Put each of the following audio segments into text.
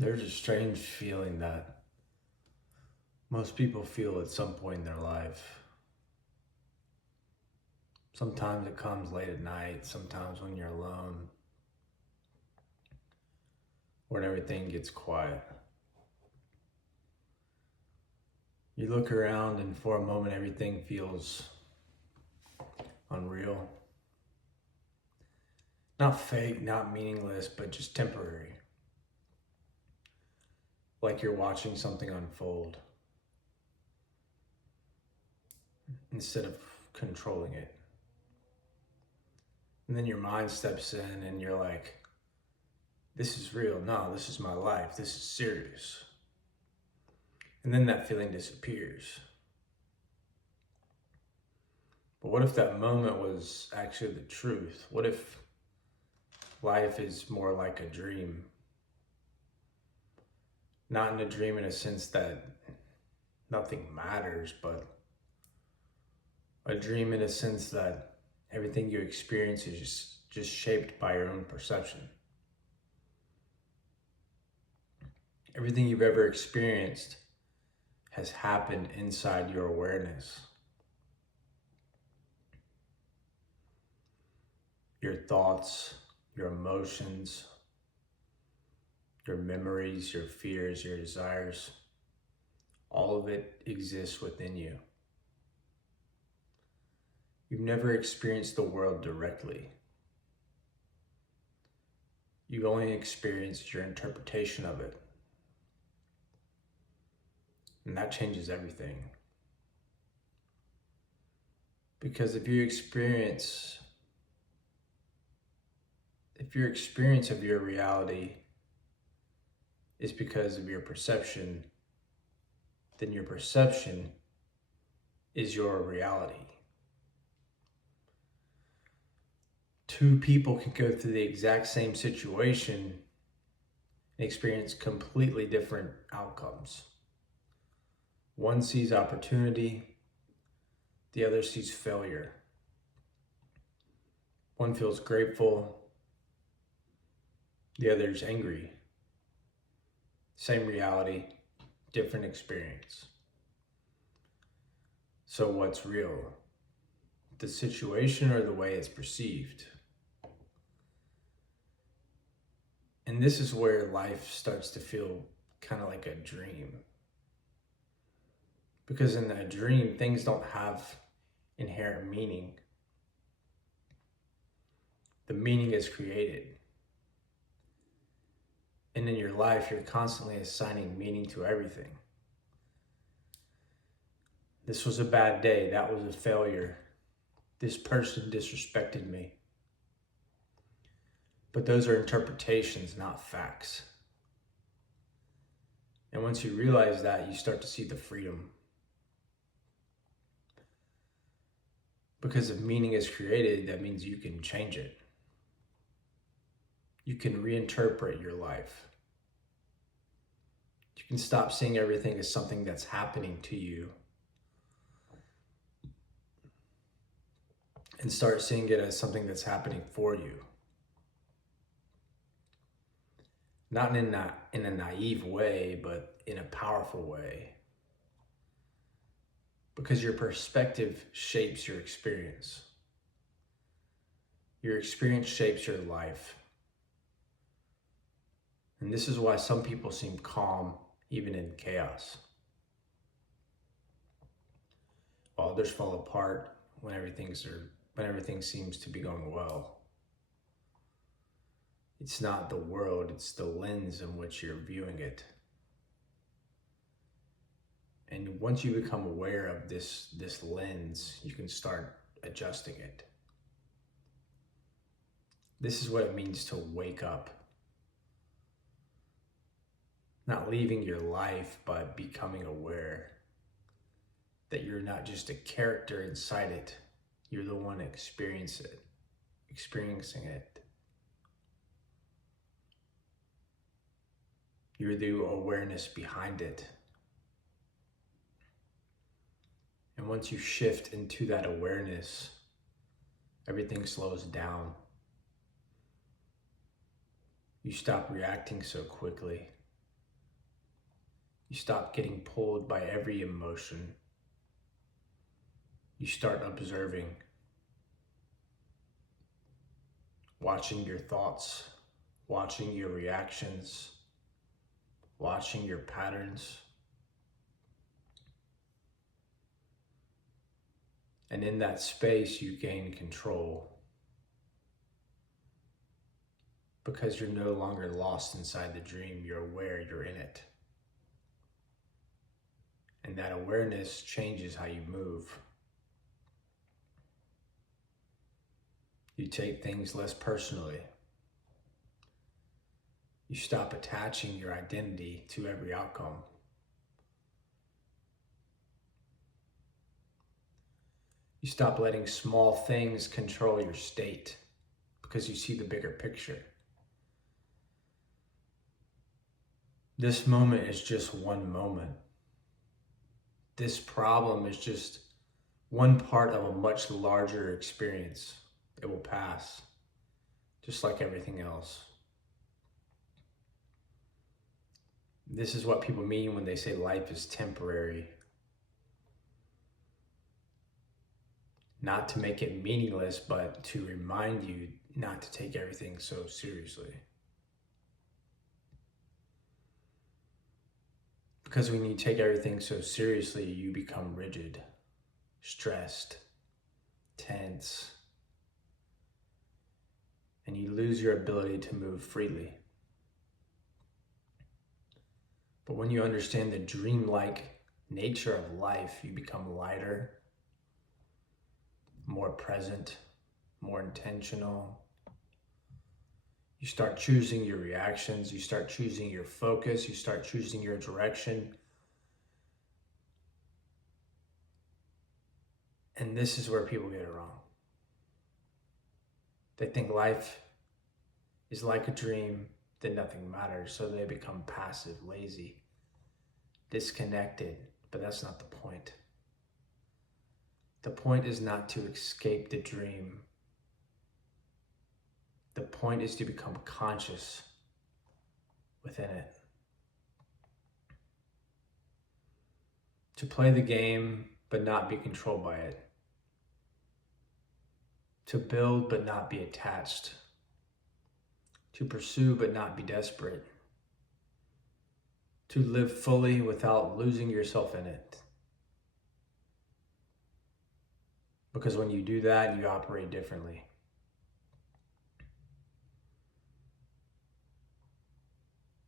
There's a strange feeling that most people feel at some point in their life. Sometimes it comes late at night, sometimes when you're alone, when everything gets quiet. You look around, and for a moment, everything feels unreal. Not fake, not meaningless, but just temporary. Like you're watching something unfold instead of controlling it. And then your mind steps in, and you're like, this is real. No, this is my life. This is serious. And then that feeling disappears. But what if that moment was actually the truth? What if life is more like a dream? Not in a dream in a sense that nothing matters, but a dream in a sense that everything you experience is just shaped by your own perception. Everything you've ever experienced has happened inside your awareness. Your thoughts, your emotions, your memories, your fears, your desires, all of it exists within you. You've never experienced the world directly. You've only experienced your interpretation of it. And that changes everything. Because if your experience of your reality is because of your perception, then your perception is your reality. Two people can go through the exact same situation and experience completely different outcomes. One sees opportunity, the other sees failure. One feels grateful, the other's angry. Same reality, different experience. So what's real? The situation or the way it's perceived? And this is where life starts to feel kind of like a dream. Because in a dream, things don't have inherent meaning. The meaning is created. And in your life, you're constantly assigning meaning to everything. This was a bad day. That was a failure. This person disrespected me. But those are interpretations, not facts. And once you realize that, you start to see the freedom. Because if meaning is created, that means you can change it. You can reinterpret your life. You can stop seeing everything as something that's happening to you and start seeing it as something that's happening for you. Not in a naive way, but in a powerful way. Because your perspective shapes your experience. Your experience shapes your life. And this is why some people seem calm even in chaos, while others fall apart when everything seems to be going well. It's not the world, it's the lens in which you're viewing it. And once you become aware of this lens, you can start adjusting it. This is what it means to wake up. Not leaving your life, but becoming aware that you're not just a character inside it. You're the one experiencing it. You're the awareness behind it. And once you shift into that awareness, everything slows down. You stop reacting so quickly. You stop getting pulled by every emotion. You start observing, watching your thoughts, watching your reactions, watching your patterns. And in that space, you gain control because you're no longer lost inside the dream. You're aware you're in it. And that awareness changes how you move. You take things less personally. You stop attaching your identity to every outcome. You stop letting small things control your state because you see the bigger picture. This moment is just one moment. This problem is just one part of a much larger experience. It will pass, just like everything else. This is what people mean when they say life is temporary. Not to make it meaningless, but to remind you not to take everything so seriously. Because when you take everything so seriously, you become rigid, stressed, tense, and you lose your ability to move freely. But when you understand the dreamlike nature of life, you become lighter, more present, more intentional. You start choosing your reactions, you start choosing your focus, you start choosing your direction. And this is where people get it wrong. They think life is like a dream, then nothing matters, so they become passive, lazy, disconnected, but that's not the point. The point is not to escape the dream. The point is to become conscious within it. To play the game, but not be controlled by it. To build, but not be attached. To pursue, but not be desperate. To live fully without losing yourself in it. Because when you do that, you operate differently.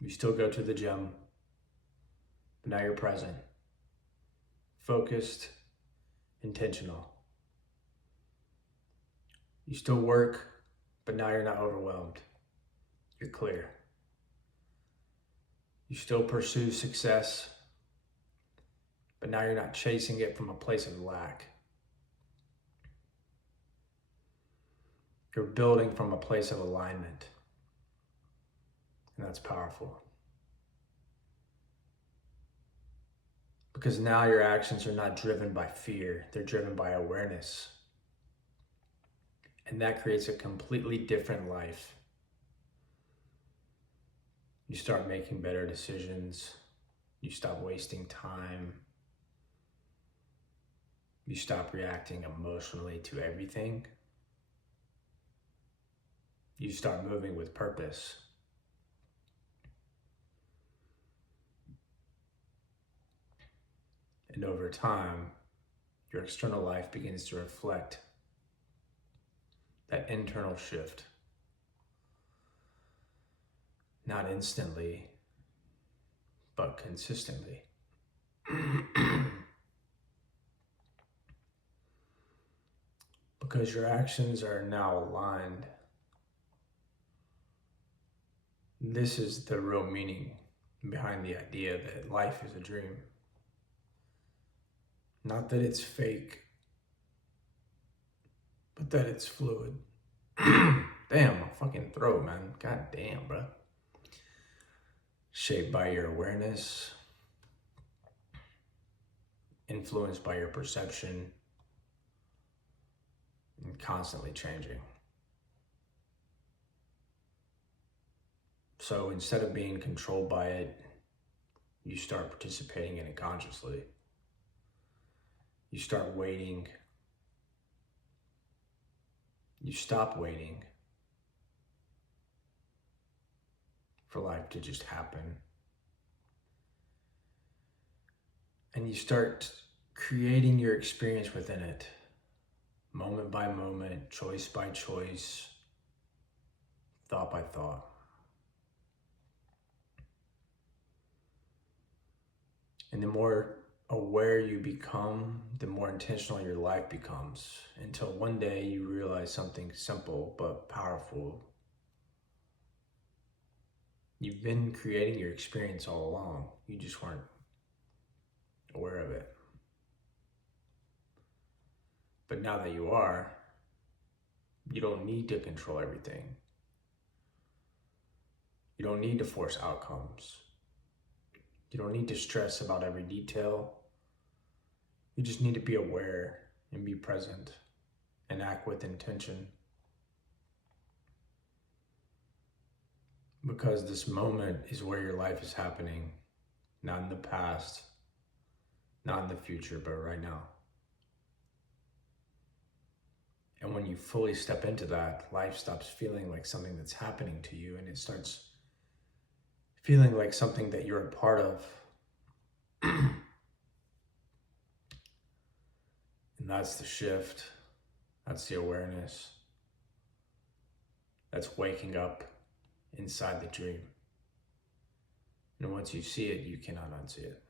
You still go to the gym, but now you're present, focused, intentional. You still work, but now you're not overwhelmed. You're clear. You still pursue success, but now you're not chasing it from a place of lack. You're building from a place of alignment. And that's powerful. Because now your actions are not driven by fear, they're driven by awareness. And that creates a completely different life. You start making better decisions. You stop wasting time. You stop reacting emotionally to everything. You start moving with purpose. And over time, your external life begins to reflect that internal shift. Not instantly, but consistently. Because your actions are now aligned. This is the real meaning behind the idea that life is a dream. Not that it's fake, but that it's fluid. Damn, my fucking throat, man. God damn, bro. Shaped by your awareness, influenced by your perception, and constantly changing. So instead of being controlled by it, you start participating in it consciously. You start waiting. You stop waiting for life to just happen. And you start creating your experience within it, moment by moment, choice by choice, thought by thought. And the more aware you become, the more intentional your life becomes, until one day you realize something simple but powerful. You've been creating your experience all along. You just weren't aware of it. But now that you are, you don't need to control everything. You don't need to force outcomes. You don't need to stress about every detail. You just need to be aware and be present and act with intention. Because this moment is where your life is happening, not in the past, not in the future, but right now. And when you fully step into that, life stops feeling like something that's happening to you, and it starts feeling like something that you're a part of. And that's the shift. That's the awareness. That's waking up inside the dream. And once you see it, you cannot unsee it.